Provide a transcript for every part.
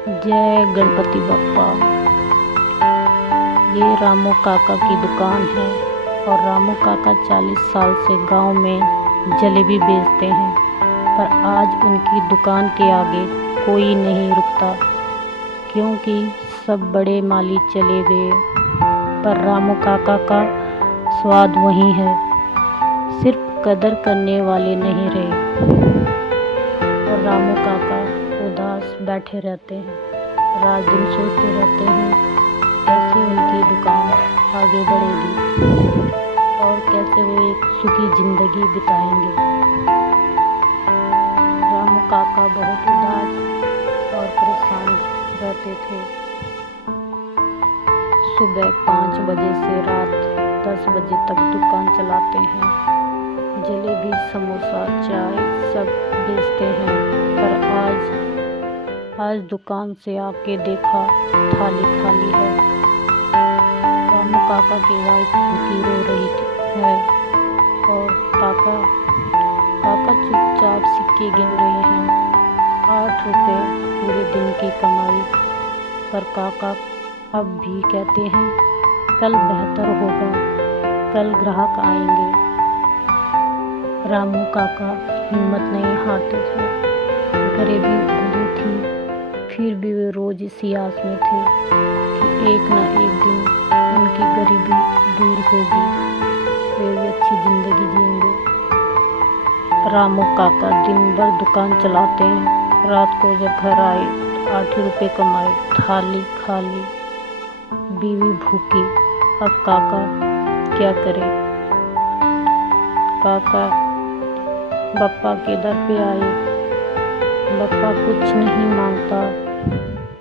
जय गणपति बप्पा। ये रामू काका की दुकान है और रामू काका 40 साल से गांव में जलेबी बेचते हैं, पर आज उनकी दुकान के आगे कोई नहीं रुकता क्योंकि सब बड़े माली चले गए। पर रामू काका का स्वाद वही है, सिर्फ कदर करने वाले नहीं रहे। और रामू काका उदास बैठे रहते हैं, रात दिन सोचते रहते हैं कैसे उनकी दुकान आगे बढ़ेगी और कैसे वो एक सुखी जिंदगी बिताएंगे। रामू काका बहुत उदास और परेशान रहते थे। सुबह 5 बजे से रात 10 बजे तक दुकान चलाते हैं। जलेबी, समोसा, चाय सब बेचते हैं, पर आज दुकान से आके देखा थाली खाली है। रामू काका की वाइफ भूखी रो रही है और काका चुपचाप सिक्के गिन रहे हैं। 8 रुपए पूरे दिन की कमाई। पर काका अब भी कहते हैं कल बेहतर होगा, कल ग्राहक आएंगे। रामू काका हिम्मत नहीं हारते थे। गरीबी बुरी थी, फिर भी वे रोज इसी आस में थे कि एक ना एक दिन उनकी गरीबी दूर होगी, वे भी अच्छी जिंदगी जिएंगे। रामू काका दिन भर दुकान चलाते हैं, रात को जब घर आए 8 रुपए कमाए, थाली खाली, बीवी भूखी। अब काका क्या करे। काका बप्पा के दर पे आए। बप्पा कुछ नहीं मांगता,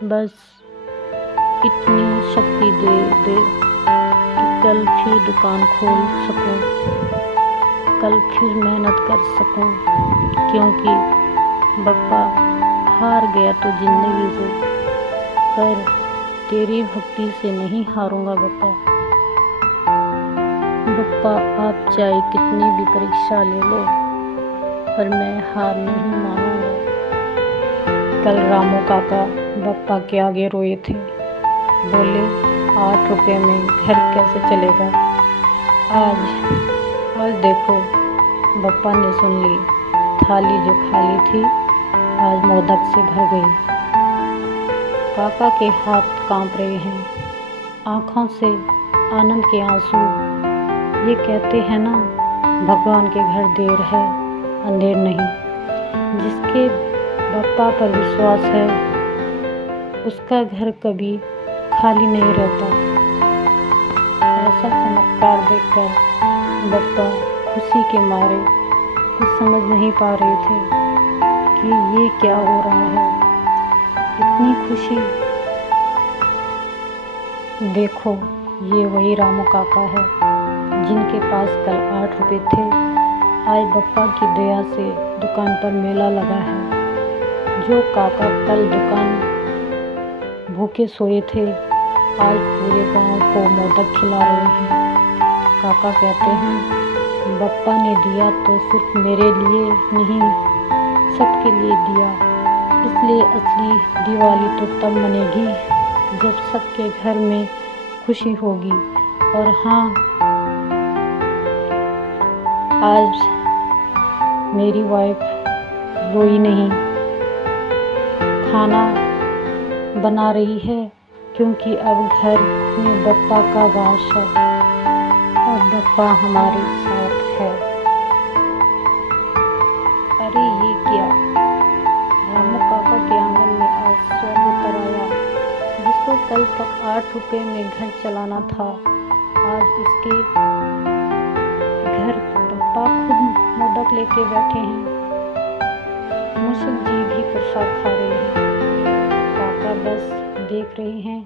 बस इतनी शक्ति दे कि कल फिर दुकान खोल सकूं, कल फिर मेहनत कर सकूं, क्योंकि बप्पा हार गया तो जिंदगी से, पर तेरी भक्ति से नहीं हारूंगा बप्पा। बप्पा आप चाहे कितनी भी परीक्षा ले लो, पर मैं हार नहीं मानूंगा। कल रामू काका बप्पा के आगे रोए थे, बोले 8 रुपए में घर कैसे चलेगा। आज देखो बप्पा ने सुन ली, थाली जो खाली थी आज मोदक से भर गई। काका के हाथ कांप रहे हैं, आंखों से आनंद के आंसू। ये कहते हैं ना, भगवान के घर देर है अंधेर नहीं। जिसके बप्पा पर विश्वास है उसका घर कभी खाली नहीं रहता। ऐसा चमत्कार देखकर बप्पा खुशी के मारे कुछ समझ नहीं पा रहे थे कि ये क्या हो रहा है, इतनी खुशी। देखो ये वही रामू काका है जिनके पास कल 8 रुपए थे। आज बप्पा की दया से दुकान पर मेला लगा है। जो काका कल दुकान भूखे सोए थे, आज पूरे गांव को मोदक खिला रहे हैं। काका कहते हैं बप्पा ने दिया तो सिर्फ मेरे लिए नहीं, सबके लिए दिया। इसलिए असली दिवाली तो तब मनेगी जब सबके घर में खुशी होगी। और हाँ, आज मेरी वाइफ रोई नहीं, खाना बना रही है, क्योंकि अब घर में बप्पा का वास है और बप्पा हमारे साथ है। अरे ये क्या, रामू काका के आंगन में आज स्वर्ग उतर आया। जिसको कल तक 8 रुपए में घर चलाना था, आज उसके घर बप्पा खुद मोदक लेके बैठे हैं। मुर्शिद जी भी प्रसाद खा रहे हैं। काका बस देख रहे हैं,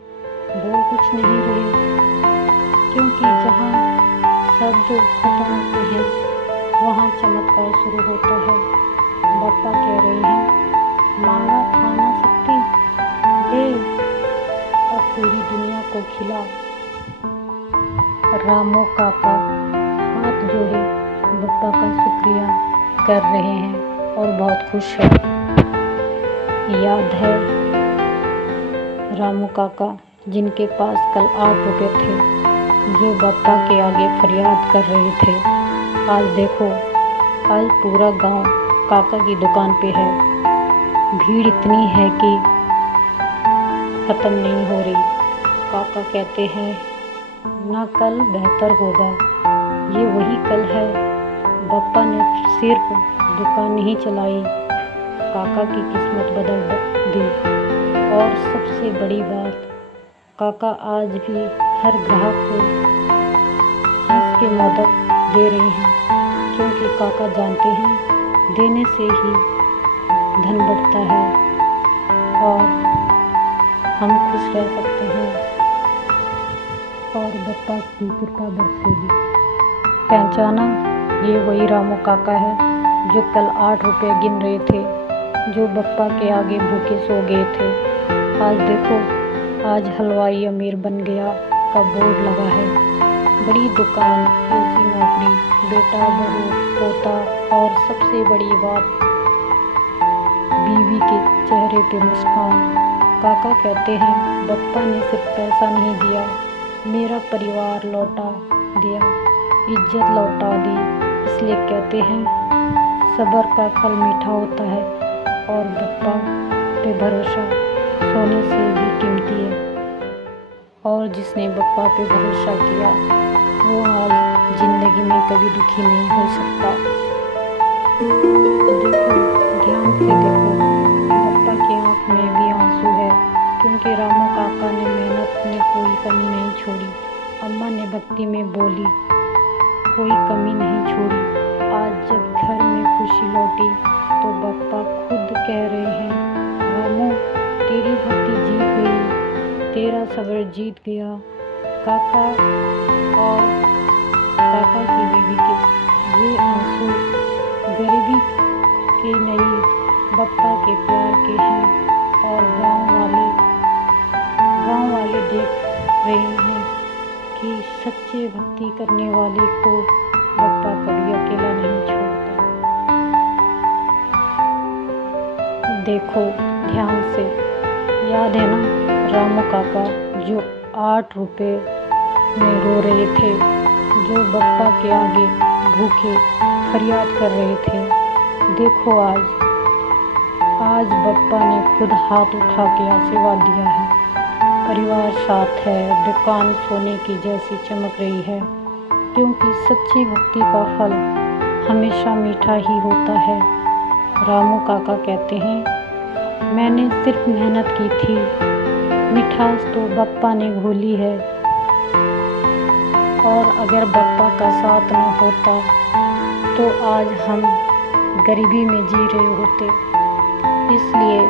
बोल कुछ नहीं रहे, क्योंकि जहाँ शब्द खत्म होते हैं वहाँ चमत्कार शुरू होता है। बप्पा कह रहे हैं मांगा था ना शक्ति, ले अब पूरी दुनिया को खिला। रामू काका हाथ जोड़े बप्पा का शुक्रिया कर रहे हैं और बहुत खुश है। याद है रामू काका, जिनके पास कल 8 रुपए थे, जो बप्पा के आगे फरियाद कर रहे थे। आज देखो, आज पूरा गांव काका की दुकान पे है। भीड़ इतनी है कि ख़त्म नहीं हो रही। काका कहते हैं, ना कल बेहतर होगा। ये वही कल है। बप्पा ने सिर्फ दुकान नहीं चलाई, काका की किस्मत बदल दी। और सबसे बड़ी बात, काका आज भी हर ग्राहक को हंस के मदद दे रहे हैं, क्योंकि काका जानते हैं देने से ही धन बढ़ता है और हम खुश रह सकते हैं और बप्पा की कृपा बरसेगी। पहचाना, ये वही रामू काका है जो कल 8 रुपए गिन रहे थे, जो बप्पा के आगे भूखे सो गए थे। आज देखो, आज हलवाई अमीर बन गया का बोर्ड लगा है। बड़ी दुकान, ऐसी नौकरी, बेटा बहू पोता और सबसे बड़ी बात, बीवी के चेहरे पे मुस्कान। काका कहते हैं, बप्पा ने सिर्फ पैसा नहीं दिया, मेरा परिवार लौटा दिया, इज्जत लौटा दी। इसलिए कहते हैं, सब्र का फल मीठा होता है और बप्पा पे भरोसा सोने से भी कीमती है। और जिसने बप्पा पे भरोसा किया, वो आज जिंदगी में कभी दुखी नहीं हो सकता। देखो, ध्यान से देखो, बप्पा की आंख में भी आंसू है, क्योंकि रामू काका ने मेहनत में कोई कमी नहीं छोड़ी। अम्मा ने भक्ति में बोली, कोई कमी नहीं छोड़ी। आज जब घर में खुशी लौटी तो बप्पा खुद कह रहे हैं, रामू तेरी भक्ति जीत गई, तेरा सब्र जीत गया। काका और काका की बीवी के ये आंसू गरीबी के नहीं, बप्पा के प्यार के हैं। और गांव वाले देख रहे हैं कि सच्चे भक्ति करने वाले को बप्पा कभी अकेला नहीं छोड़ता। देखो ध्यान से, याद है ना रामू काका जो 8 रुपए में रो रहे थे, जो बप्पा के आगे भूखे फरियाद कर रहे थे। देखो, आज बप्पा ने खुद हाथ उठा के आशीर्वाद दिया है। परिवार साथ है, दुकान सोने की जैसी चमक रही है, क्योंकि सच्ची भक्ति का फल हमेशा मीठा ही होता है। रामू काका कहते हैं, मैंने सिर्फ मेहनत की थी, मिठास तो बप्पा ने घोली है। और अगर बप्पा का साथ न होता तो आज हम गरीबी में जी रहे होते। इसलिए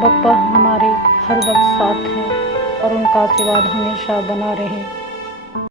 बप्पा हमारे हर वक्त साथ हैं और उनका आशीर्वाद हमेशा बना रहे।